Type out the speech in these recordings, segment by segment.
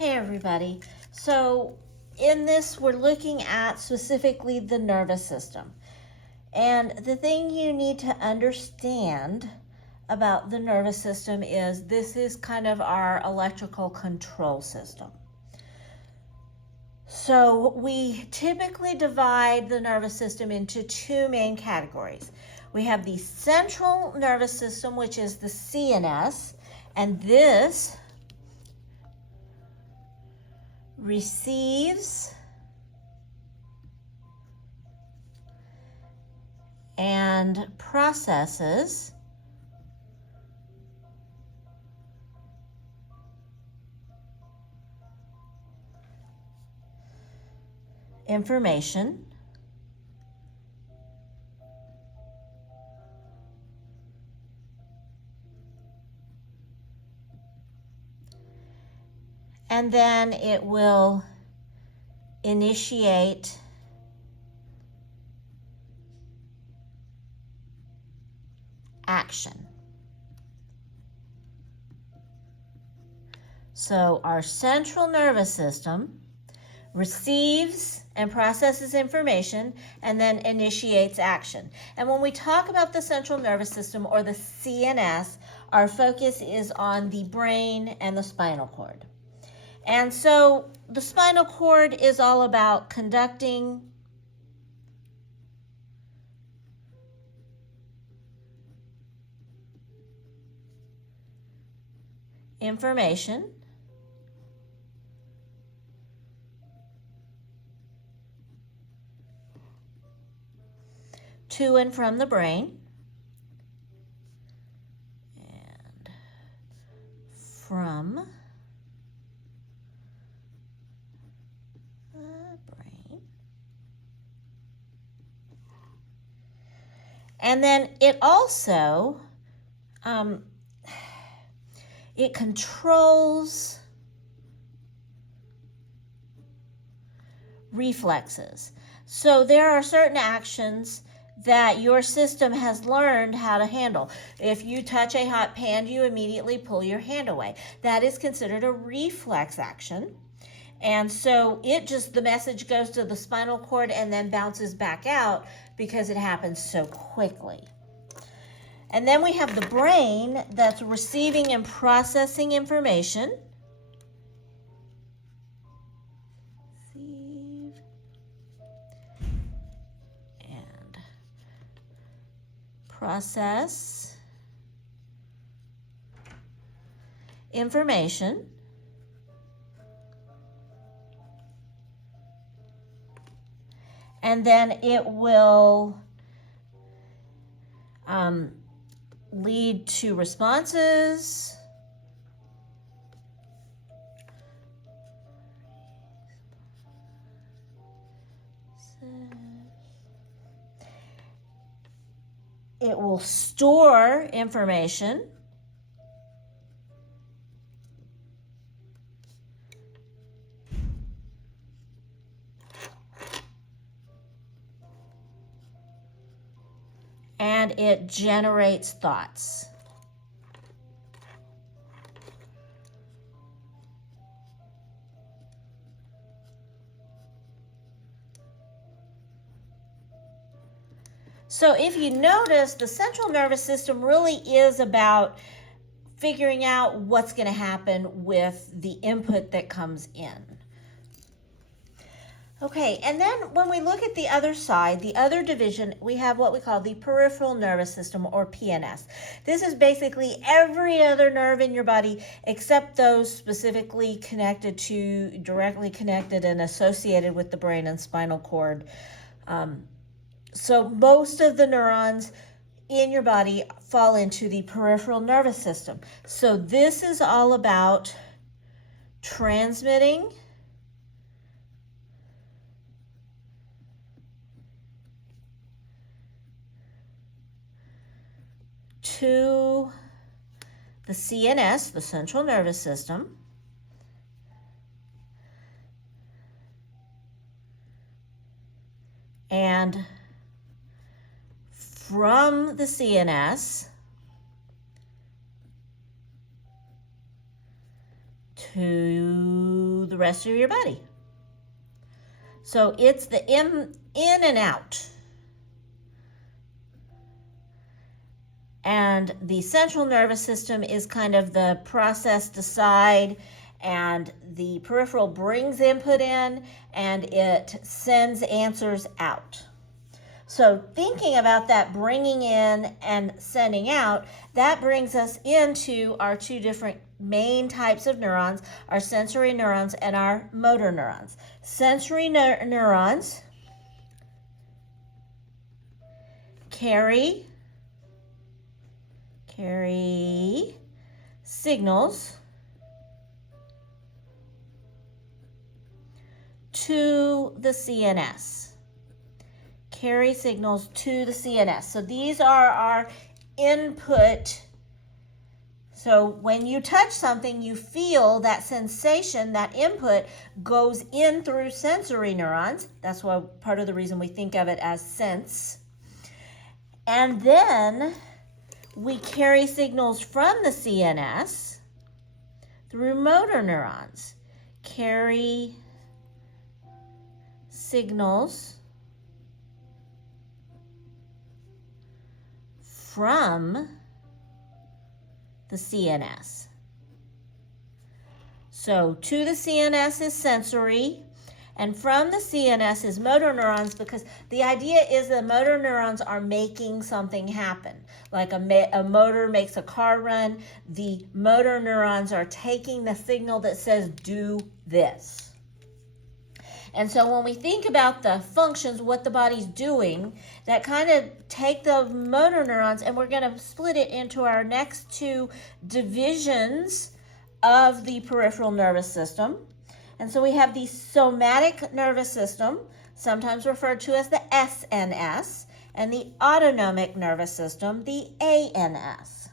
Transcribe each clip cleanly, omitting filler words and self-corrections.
Hey everybody. So in this we're looking at specifically the nervous system. And the thing you need to understand about the nervous system is this is kind of our electrical control system. So we typically divide the nervous system into two main categories. We have the central nervous system, which is the CNS, and this receives and processes information and then it will initiate action. So our central nervous system receives and processes information and then initiates action. And when we talk about the central nervous system or the CNS, our focus is on the brain and the spinal cord. And so the spinal cord is all about conducting information to and from the brain and from the brain. And then it also it controls reflexes. So there are certain actions that your system has learned how to handle. If you touch a hot pan, you immediately pull your hand away. That is considered a reflex action. And so the message goes to the spinal cord and then bounces back out because it happens so quickly. And then we have the brain that's receiving and processing information. Receive and process information. And then it will lead to responses. It will store information. And it generates thoughts. So if you notice, the central nervous system really is about figuring out what's going to happen with the input that comes in. Okay, and then when we look at the other side, the other division, we have what we call the peripheral nervous system, or PNS. This is basically every other nerve in your body except those specifically directly connected and associated with the brain and spinal cord. So most of the neurons in your body fall into the peripheral nervous system. So this is all about transmitting to the CNS, the central nervous system, and from the CNS to rest of your body. So it's the in and out. And the central nervous system is kind of the process decide, and the peripheral brings input in and it sends answers out. So thinking about that bringing in and sending out, that brings us into our two different main types of neurons, our sensory neurons and our motor neurons. Sensory neurons carry signals to the CNS. Carry signals to the CNS. So these are our input. So when you touch something, you feel that sensation, that input goes in through sensory neurons. That's why part of the reason we think of it as sense. And then we carry signals from the CNS through motor neurons. Carry signals from the CNS. So to the CNS is sensory, and from the CNS is motor neurons, because the idea is the motor neurons are making something happen. Like a motor makes a car run, the motor neurons are taking the signal that says do this. And so when we think about the functions, what the body's doing, that kind of take the motor neurons, and we're going to split it into our next two divisions of the peripheral nervous system. And so we have the somatic nervous system, sometimes referred to as the SNS, and the autonomic nervous system, the ANS.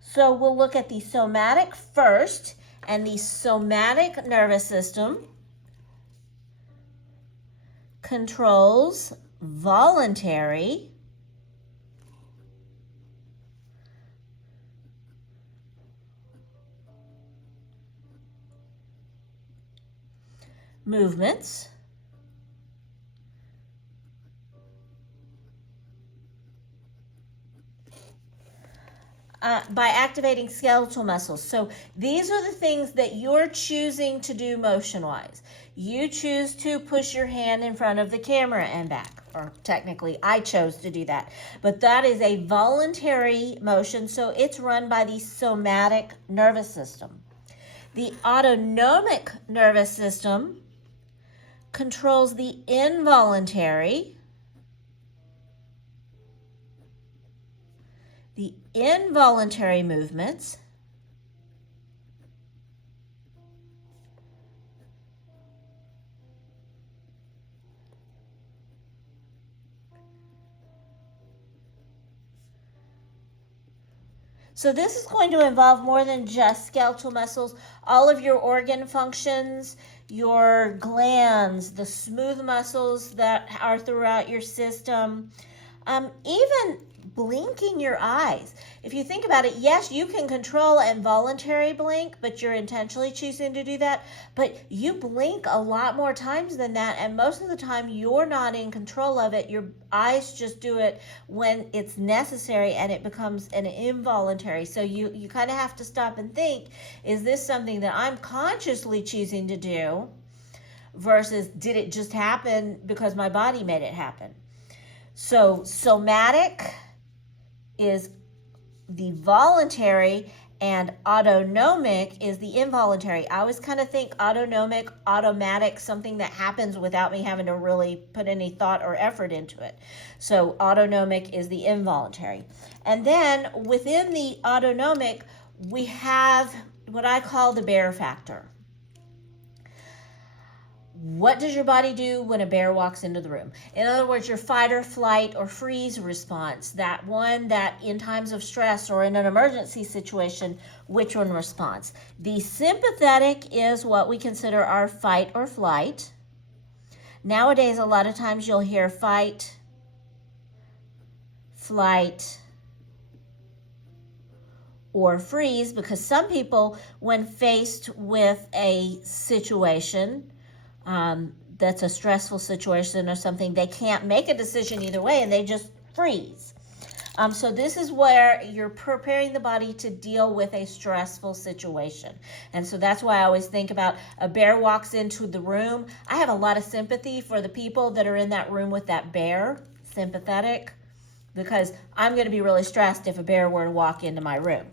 So we'll look at the somatic first, and the somatic nervous system controls voluntary movements by activating skeletal muscles. So these are the things that you're choosing to do motion-wise. You choose to push your hand in front of the camera and back, or technically I chose to do that. But that is a voluntary motion, so it's run by the somatic nervous system. The autonomic nervous system controls the involuntary movements So this is going to involve more than just skeletal muscles, all of your organ functions, your glands, the smooth muscles that are throughout your system, even blinking your eyes. If you think about it, yes, you can control and voluntary blink, but you're intentionally choosing to do that. But you blink a lot more times than that, and most of the time you're not in control of it. Your eyes just do it when it's necessary, and it becomes an involuntary. So you kind of have to stop and think, is this something that I'm consciously choosing to do versus did it just happen because my body made it happen? So somatic is the voluntary, and autonomic is the involuntary. I always kind of think autonomic, automatic, something that happens without me having to really put any thought or effort into it. So autonomic is the involuntary. And then within the autonomic, we have what I call the bear factor. What does your body do when a bear walks into the room? In other words, your fight or flight or freeze response, that one that in times of stress or in an emergency situation, which one responds? The sympathetic is what we consider our fight or flight. Nowadays, a lot of times you'll hear fight, flight, or freeze, because some people, when faced with a situation that's a stressful situation or something, they can't make a decision either way and they just freeze. So this is where you're preparing the body to deal with a stressful situation. And so that's why I always think about a bear walks into the room. I have a lot of sympathy for the people that are in that room with that bear, sympathetic, because I'm going to be really stressed if a bear were to walk into my room.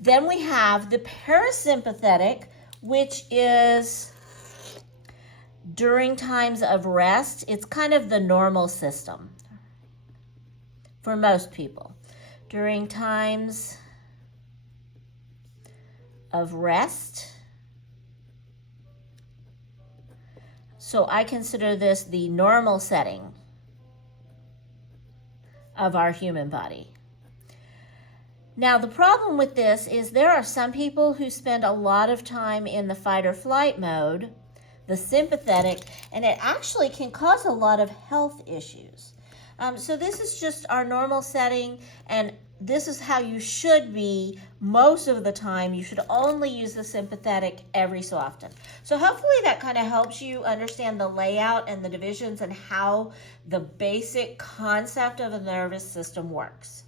Then we have the parasympathetic, which is during times of rest. It's kind of the normal system for most people. During times of rest. So I consider this the normal setting of our human body. Now, the problem with this is there are some people who spend a lot of time in the fight or flight mode, the sympathetic, and it actually can cause a lot of health issues. So this is just our normal setting, and this is how you should be most of the time. You should only use the sympathetic every so often. So hopefully that kind of helps you understand the layout and the divisions and how the basic concept of the nervous system works.